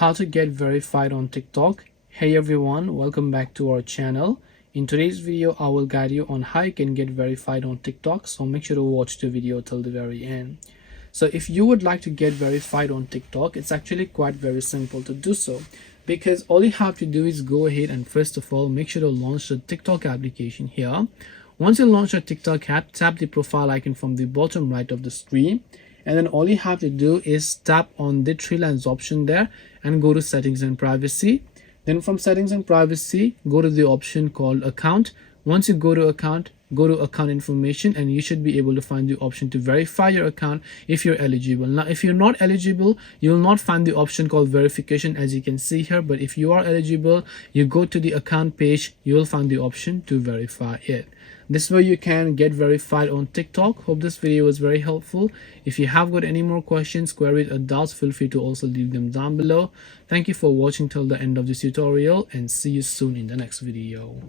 how to get verified on TikTok. Hey everyone, welcome back to our channel. In today's video, I will guide you on how you can get verified on TikTok, so make sure to watch the video till the very end. So if you would like to get verified on TikTok, it's actually quite very simple to do so, because all you have to do is go ahead and first of all make sure to launch the TikTok application here. Once you launch your TikTok app, tap the profile icon from the bottom right of the screen, and then all you have to do is tap on the three lines option there and go to settings and privacy. Then from settings and privacy, go to the option called account. Once you go to account information, and you should be able to find the option to verify your account if you're eligible. Now if you're not eligible, you will not find the option called verification as you can see here, but if you are eligible, you go to the account page, you will find the option to verify it. This way you can get verified on TikTok. Hope this video was very helpful. If you have got any more questions, queries or doubts, feel free to also leave them down below. Thank you for watching till the end of this tutorial, and see you soon in the next video.